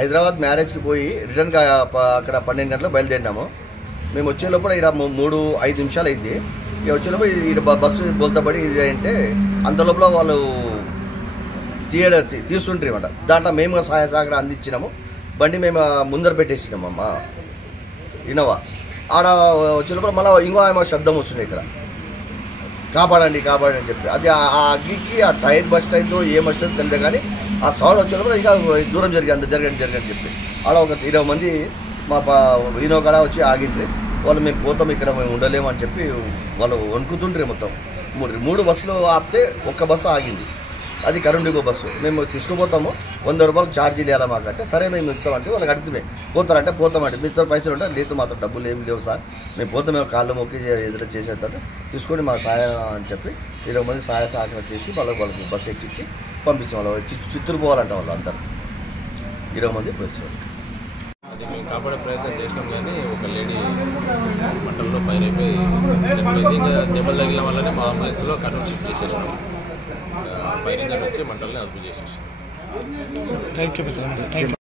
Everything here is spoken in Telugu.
హైదరాబాద్ మ్యారేజ్కి పోయి రిటర్న్గా అక్కడ 12 గంటలకు బయలుదేరినాము. మేము వచ్చే లోపల ఇక్కడ 3-5 నిమిషాలు అయింది. ఇక వచ్చే లోపల ఇక్కడ బస్సు బోల్తపడి ఇది అంటే అంత లోపల వాళ్ళు తీస్తుంటారు అన్నమాట. దాంట్లో మేము సహాయ సహకారం అందించినాము. బండి మేము ముందర పెట్టేసినాము మా ఇన్నోవా. ఆడ వచ్చే లోపల మళ్ళీ ఇంకో ఏమో శబ్దం వస్తుంది ఇక్కడ, కాపాడండి అని చెప్పి. అది ఆ అగ్గికి ఆ టైర్ బస్ట్ అయిందో ఏం వస్తుందో తెలియదు, కానీ ఆ సౌండ్ వచ్చినప్పుడు ఇంకా దూరం అంత జరగని చెప్పి ఆడ ఒక 20 మంది మా ఈనో కాడ వచ్చి ఆగిండ్రి. వాళ్ళు మేము పోతాం, ఇక్కడ మేము ఉండలేము అని చెప్పి వాళ్ళు వణుకుతుండ్రి. మొత్తం 3 బస్సులు ఆపితే ఒక్క బస్సు ఆగింది. అది కరెంట్ డిపో బస్సు. మేము తీసుకుపోతాము, 100 రూపాయలు ఛార్జీలు ఇవ్వాలి మాకంటే. సరే మేము ఇస్తామంటే వాళ్ళకి అడుగుతున్నాయి. పోతారంటే పోతామంటే. మీ ఇస్తారు పైసలు ఉంటే లేదు, మాతో డబ్బులు ఏమి లేవు సార్, మేము పోతాం, మేము కాళ్ళు మొక్కి ఎదురు చేసేదంటే తీసుకొని మా సహాయం అని చెప్పి 20 మంది సహాయ సహకారం చేసి వాళ్ళకి బస్సు ఎక్కించి పంపిస్తాం. వాళ్ళు చిత్తూరు పోవాలంట వాళ్ళు అందరూ 20 మంది పోలీసు. అది మేము కాపాడే ప్రయత్నం చేసినాం, కానీ ఒక లేడీ మంటల్లో ఫైర్ అయిపోయి చనిపోయింది. ఇంకా దెబ్బలు తగిలిన వల్లనే మా అంబులెన్స్లో కర్నూలు షిఫ్ట్ చేసేసినాం. ఫైరింగ్ అని వచ్చి మంటల్ని అదుపు చేసేసాం. Thank you.